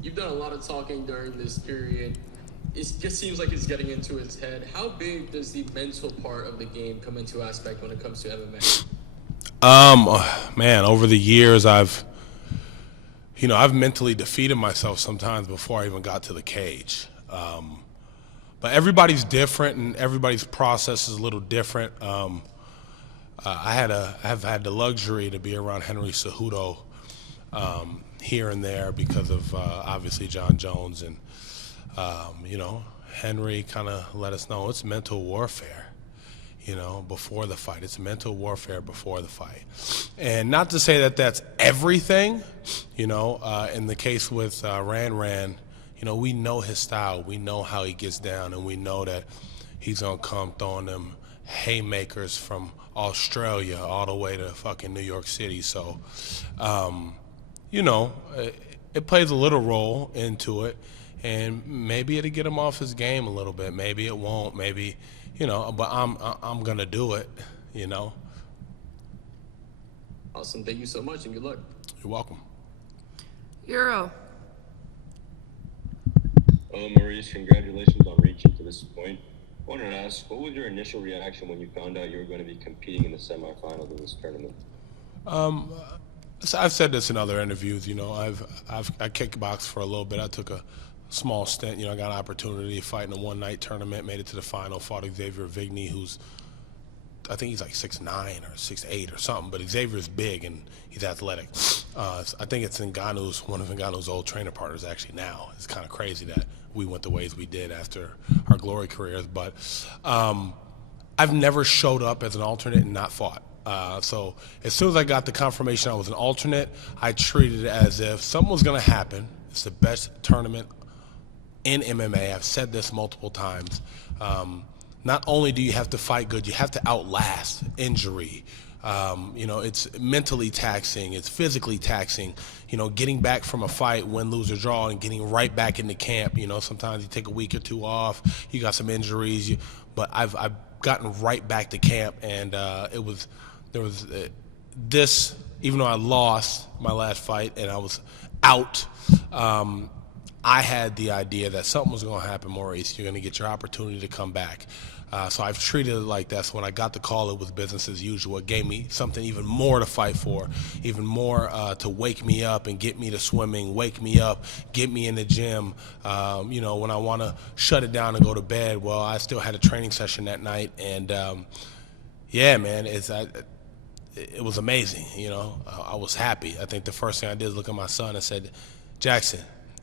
You've done a lot of talking during this period. It just seems like it's getting into his head. How big does the mental part of the game come into aspect when it comes to MMA? Man, over the years, I've mentally defeated myself sometimes before I even got to the cage. But everybody's different, and everybody's process is a little different. I have had the luxury to be around Henry Cejudo here and there because of obviously John Jones, and Henry kind of let us know it's mental warfare. Before the fight, it's mental warfare before the fight, and not to say that that's everything. In the case with Ran, we know his style, we know how he gets down, and we know that he's gonna come throwing them haymakers from Australia all the way to fucking New York City. So, you know, it plays a little role into it, and maybe it'll get him off his game a little bit. Maybe it won't. Maybe, but I'm gonna do it. You know. Awesome. Thank you so much, and good luck. You're welcome. Euro. Maurice, congratulations on reaching to this point. I wanted to ask, what was your initial reaction when you found out you were going to be competing in the semifinals of this tournament? So I've said this in other interviews. I kickboxed for a little bit. I took a small stint. I got an opportunity to fight in a one-night tournament, made it to the final, fought Xavier Vigny, who's, I think he's like 6'9" or 6'8" or something, but Xavier's big and he's athletic. I think it's one of Ngannou's old trainer partners actually now. It's kind of crazy that we went the ways we did after our glory careers, but I've never showed up as an alternate and not fought. So as soon as I got the confirmation I was an alternate, I treated it as if something was going to happen. It's the best tournament in MMA. I've said this multiple times. Not only do you have to fight good, you have to outlast injury. It's mentally taxing, it's physically taxing. Getting back from a fight, win, lose, or draw, and getting right back into camp. Sometimes you take a week or two off, you got some injuries, but I've gotten right back to camp, and this, even though I lost my last fight and I was out, I had the idea that something was going to happen, Maurice. You're going to get your opportunity to come back. So I've treated it like that. So when I got the call, it was business as usual. It gave me something even more to fight for, even more to wake me up and get me to swimming, wake me up, get me in the gym. When I want to shut it down and go to bed, well, I still had a training session that night. And, yeah, man, it was amazing. I was happy. I think the first thing I did is look at my son and said, Jackson,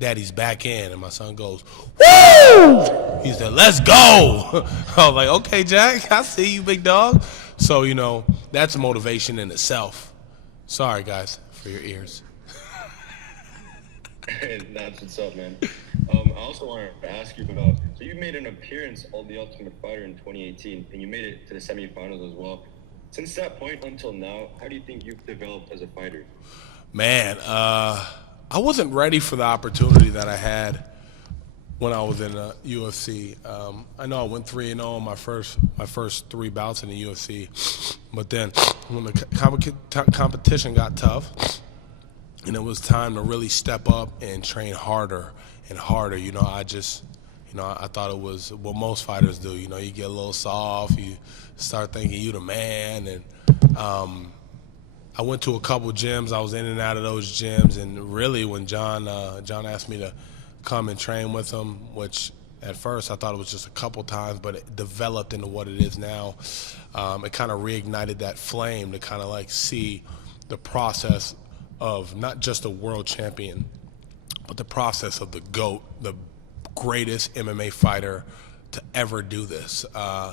Daddy's back in. And my son goes, woo! He said, let's go. I was like, okay, Jack, I see you, big dog. So, that's motivation in itself. Sorry, guys, for your ears. That's what's up, man. I also wanted to ask you about, so you made an appearance on The Ultimate Fighter in 2018, and you made it to the semifinals as well. Since that point until now, how do you think you've developed as a fighter? Man, I wasn't ready for the opportunity that I had when I was in the UFC. I know I went 3-0 in my first three bouts in the UFC, but then when the competition got tough, and it was time to really step up and train harder and harder, I thought it was what most fighters do. You get a little soft, you start thinking you the man, and I went to a couple gyms. I was in and out of those gyms, and really when John asked me to come and train with him, which at first I thought it was just a couple times, but it developed into what it is now. It kind of reignited that flame to kind of like see the process of not just a world champion, but the process of the GOAT, the greatest MMA fighter to ever do this,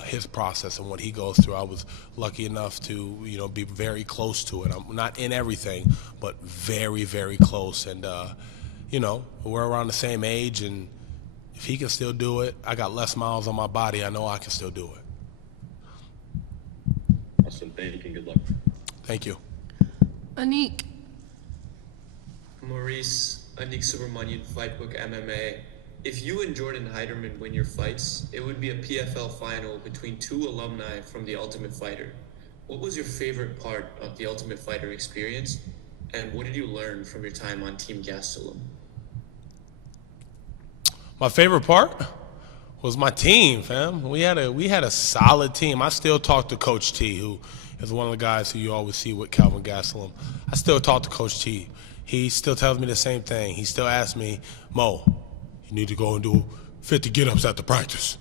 his process and what he goes through. I was lucky enough to, be very close to it. I'm not in everything, but very, very close. And, we're around the same age, and if he can still do it, I got less miles on my body, I know I can still do it. Awesome. Thank you, and good luck. Thank you. Anik. Maurice, Anik Subramanian, Fightbook MMA. If you and Jordan Heiderman win your fights, it would be a PFL final between two alumni from The Ultimate Fighter. What was your favorite part of The Ultimate Fighter experience, and what did you learn from your time on Team Gastelum? My favorite part was my team, fam. We had a solid team. I still talk to Coach T, who is one of the guys who you always see with Calvin Gastelum. I still talk to Coach T. He still tells me the same thing. He still asks me, Mo, you need to go and do 50 get-ups after practice.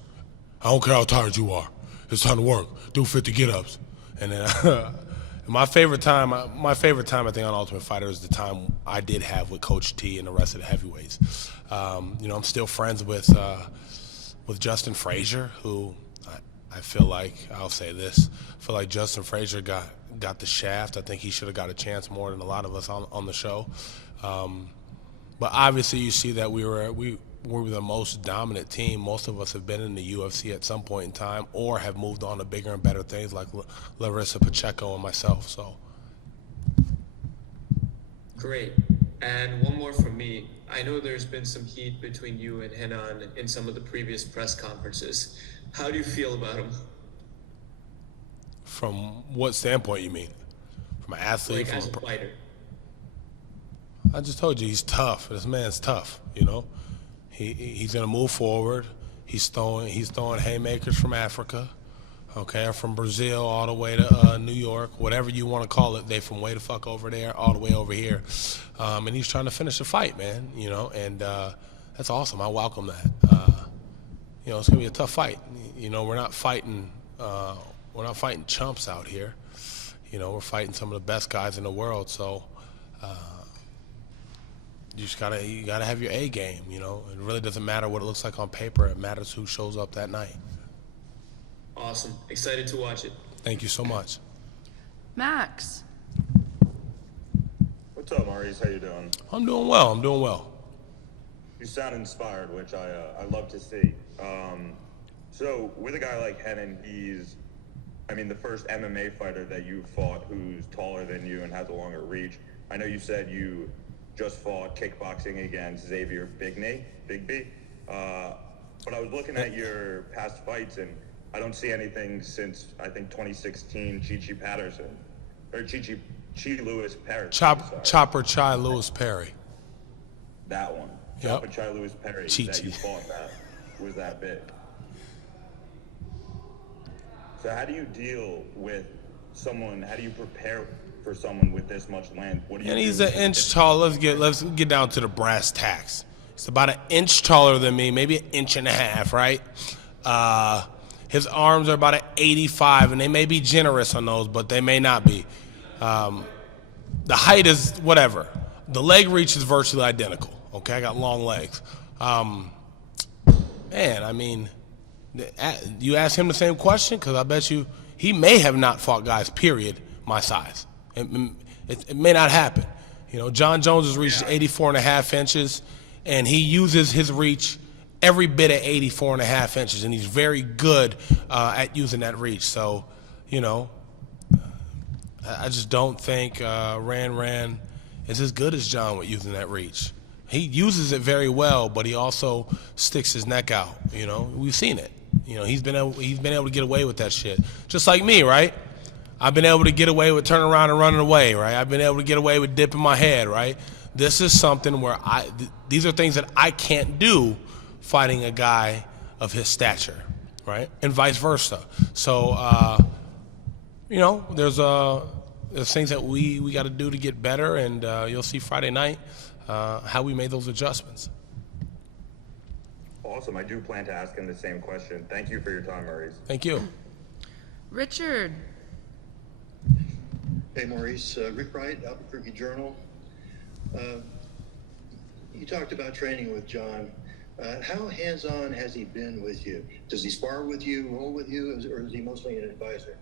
I don't care how tired you are. It's time to work. Do 50 get-ups. And then my favorite time, I think, on Ultimate Fighter is the time I did have with Coach T and the rest of the heavyweights. I'm still friends with Justin Frazier, who I feel like, I'll say this, I feel like Justin Frazier got the shaft. I think he should have got a chance more than a lot of us on the show. But obviously you see that we were the most dominant team. Most of us have been in the UFC at some point in time or have moved on to bigger and better things like Larissa Pacheco and myself. So Great. And one more from me. I know there's been some heat between you and Renan in some of the previous press conferences. How do you feel about him? From what standpoint you mean? From an athlete? Like as a fighter? I just told you he's tough. This man's tough, He's gonna move forward. He's throwing haymakers from Africa, okay, or from Brazil all the way to New York, whatever you want to call it. They from way the fuck over there all the way over here, and he's trying to finish the fight, man. And that's awesome. I welcome that. It's gonna be a tough fight. We're not fighting chumps out here. We're fighting some of the best guys in the world. So. You gotta have your A game, It really doesn't matter what it looks like on paper. It matters who shows up that night. Awesome. Excited to watch it. Thank you so much. Max. What's up, Maurice? How you doing? I'm doing well. You sound inspired, which I love to see. So with a guy like Renan, he's, the first MMA fighter that you fought who's taller than you and has a longer reach. I know you said you just fought kickboxing against Xavier Big B. But I was looking at your past fights, and I don't see anything since, I think, 2016 Chi Lewis Perry. Chopper Chai Lewis Perry. That one. Yep. Chopper Chai Lewis Perry. That you fought that was that big. So how do you deal with someone, how do you prepare for someone with this much length? What do you And he's do? an inch tall. Let's get down to the brass tacks. He's about an inch taller than me, maybe an inch and a half, right? His arms are about an 85, and they may be generous on those, but they may not be. The height is whatever. The leg reach is virtually identical. Okay, I got long legs. You ask him the same question, because I bet you he may have not fought guys, period, my size. It may not happen. John Jones has reached 84 and a half inches, and he uses his reach every bit of 84 and a half inches, and he's very good at using that reach. So, I just don't think Ran is as good as John with using that reach. He uses it very well, but he also sticks his neck out. We've seen it. He's been able to get away with that shit, just like me, right? I've been able to get away with turning around and running away, right? I've been able to get away with dipping my head, right? This is something where these are things that I can't do fighting a guy of his stature, right? And vice versa. So, there's things that we got to do to get better, and you'll see Friday night how we made those adjustments. Awesome. I do plan to ask him the same question. Thank you for your time, Maurice. Thank you. Richard. Hey, Maurice. Rick Wright, Albuquerque Journal. You talked about training with John. How hands-on has he been with you? Does he spar with you, roll with you, or is he mostly an advisor?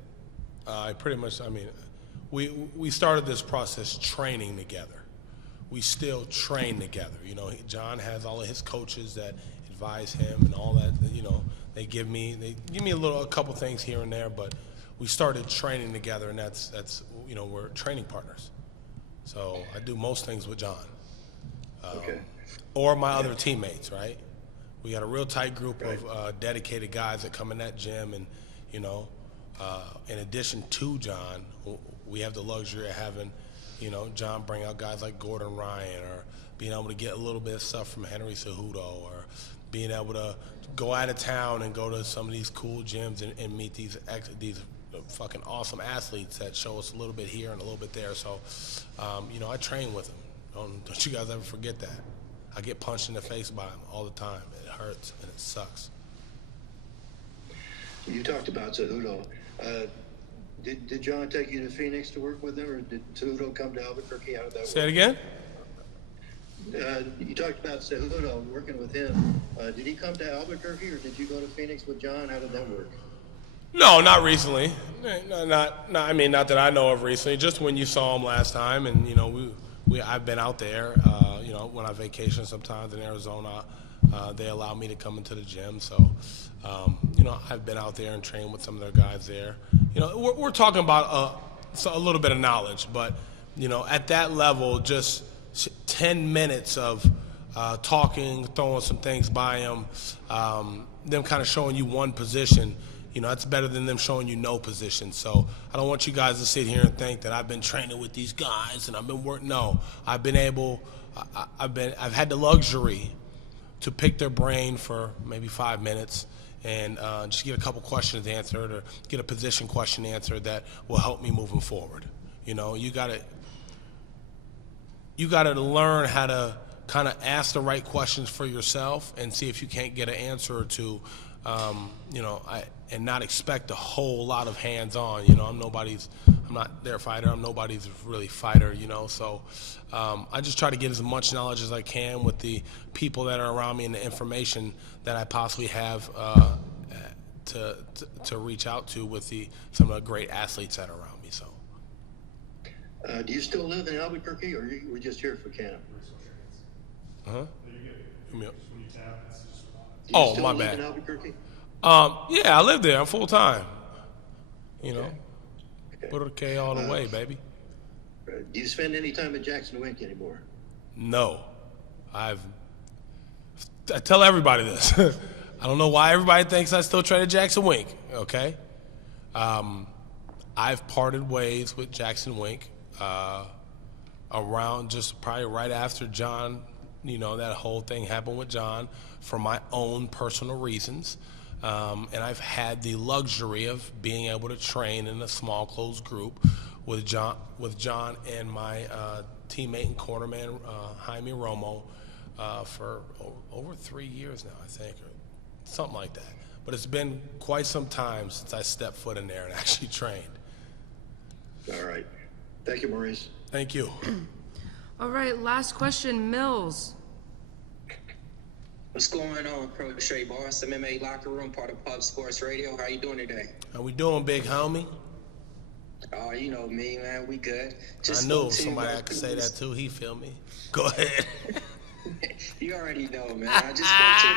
We started this process training together. We still train together. John has all of his coaches that advise him and all that. They give me a couple things here and there, but we started training together, and that's we're training partners. So I do most things with John. Okay. Or my other teammates, right? We got a real tight group of dedicated guys that come in that gym, and in addition to John, we have the luxury of having John bring out guys like Gordon Ryan or being able to get a little bit of stuff from Henry Cejudo, or being able to go out of town and go to some of these cool gyms and meet these fucking awesome athletes that show us a little bit here and a little bit there. So, I train with them. Don't you guys ever forget that. I get punched in the face by them all the time. It hurts and it sucks. You talked about Cejudo. Did John take you to Phoenix to work with him, or did Cejudo come to Albuquerque? How did that Say it work? again? You talked about Cejudo working with him. Did he come to Albuquerque, or did you go to Phoenix with John? How did that work? No, not recently. Not that I know of recently. Just when you saw him last time, and I've been out there. When I vacation sometimes in Arizona, they allow me to come into the gym. So, I've been out there and trained with some of their guys there. We're talking about a little bit of knowledge, but at that level, just 10 minutes of talking, throwing some things by them kind of showing you one position. That's better than them showing you no position. So I don't want you guys to sit here and think that I've been training with these guys and I've been working. No, I've had the luxury to pick their brain for maybe 5 minutes and just get a couple questions answered, or get a position question answered that will help me moving forward. You gotta learn how to kind of ask the right questions for yourself and see if you can't get an answer or two. And not expect a whole lot of hands-on. I'm not their fighter. I'm nobody's really fighter. So I just try to get as much knowledge as I can with the people that are around me and the information that I possibly have to reach out to with some of the great athletes that are around me. So. Do you still live in Albuquerque, or you were just here for camp? Huh? Do you Oh, still my live bad. in Albuquerque? Yeah, I live there. I'm full time. Okay. Put a K all the way, baby. Do you spend any time at Jackson Wink anymore? No, I tell everybody this. I don't know why everybody thinks I still train at Jackson Wink. Okay, I've parted ways with Jackson Wink around just probably right after John. That whole thing happened with John for my own personal reasons. And I've had the luxury of being able to train in a small closed group with John and my teammate and cornerman Jaime Romo for over 3 years now, I think, or something like that. But it's been quite some time since I stepped foot in there and actually trained. All right. Thank you, Maurice. Thank you. All right, last question, Mills. What's going on, Pro Straight Boss? MMA Locker Room, part of Pub Sports Radio. How you doing today? How we doing, big homie? Oh, you know me, man. We good. I knew somebody I could say that too. He feel me. Go ahead. You already know, man. I just spoke to you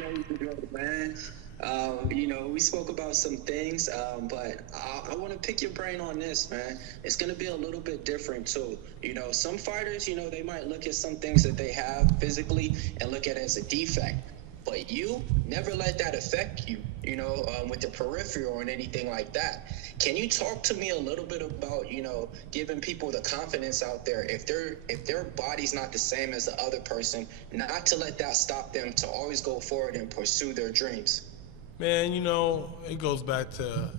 about 2 days ago, man. We spoke about some things, but I want to pick your brain on this, man. It's going to be a little bit different, too. Some fighters, they might look at some things that they have physically and look at it as a defect. But you never let that affect you, with the peripheral and anything like that. Can you talk to me a little bit about, giving people the confidence out there, if their body's not the same as the other person, not to let that stop them to always go forward and pursue their dreams? Man, it goes back to,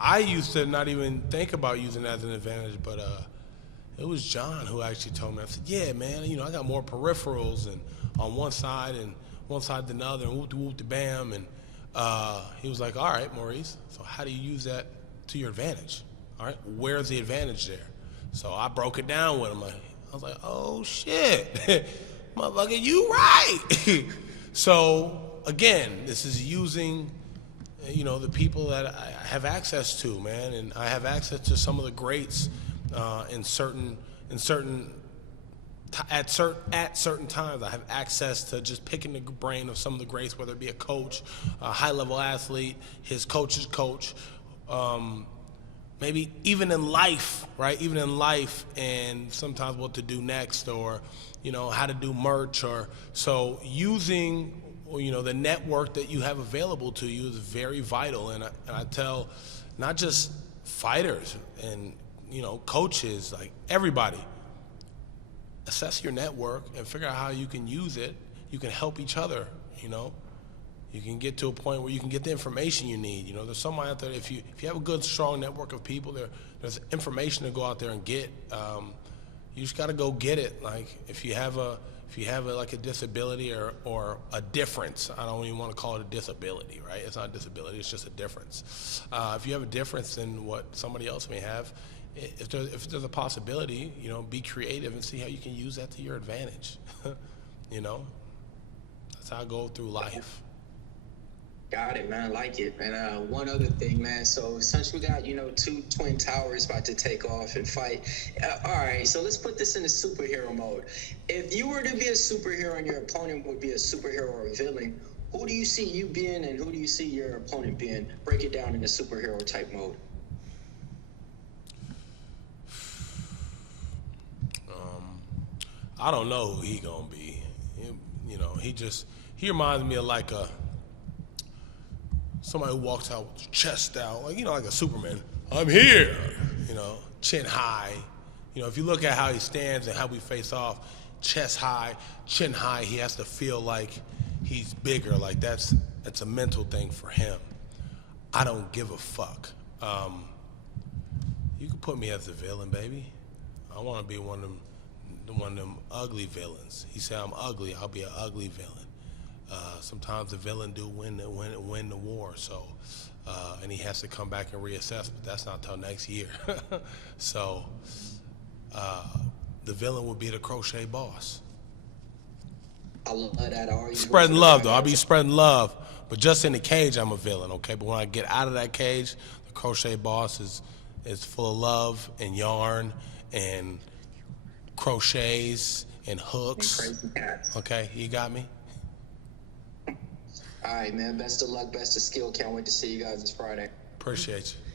I used to not even think about using that as an advantage, but it was John who actually told me. I said, yeah, man, I got more peripherals and on one side than the other, and whoop-de-whoop-de-bam, and he was like, all right, Maurice, so how do you use that to your advantage? All right, where's the advantage there? So I broke it down with him. I was like, oh, shit, motherfucker, you right. So, again, this is using, the people that I have access to, man, and I have access to some of the greats at certain times. I have access to just picking the brain of some of the greats, whether it be a coach, a high-level athlete, his coach's coach, maybe even in life, right? Even in life, and sometimes what to do next, or how to do merch, or so using the network that you have available to you is very vital. And I tell not just fighters and coaches, like everybody, assess your network and figure out how you can use it. You can help each other, you know. You can get to a point where you can get the information you need. You know, there's somebody out there, if you have a good, strong network of people, there's information to go out there and get. You just got to go get it. Like, if you have like a disability or a difference, I don't even want to call it a disability, right? It's not a disability, it's just a difference. If you have a difference in what somebody else may have, if there's a possibility, you know, be creative and see how you can use that to your advantage. You know, that's how I go through life. Got it, man. I like it. And one other thing, man. So since we got, two twin towers about to take off and fight, all right, so let's put this in a superhero mode. If you were to be a superhero and your opponent would be a superhero or a villain, who do you see you being and who do you see your opponent being? Break it down in a superhero type mode. I don't know who he gonna be. He reminds me of like somebody who walks out with their chest out, like a Superman. I'm here, chin high. If you look at how he stands and how we face off, chest high, chin high, he has to feel like he's bigger. Like that's a mental thing for him. I don't give a fuck. You can put me as a villain, baby. I want to be one of them ugly villains. He said I'm ugly. I'll be an ugly villain. Sometimes the villain do win the war. So, and he has to come back and reassess. But that's not till next year. So, the villain would be the crochet boss. I love that argument. Spreading love, though. I'll be spreading love. But just in the cage, I'm a villain, okay? But when I get out of that cage, the crochet boss is full of love and yarn and crochets and hooks. And crazy cats. Okay, you got me? All right, man. Best of luck, best of skill. Can't wait to see you guys this Friday. Appreciate you.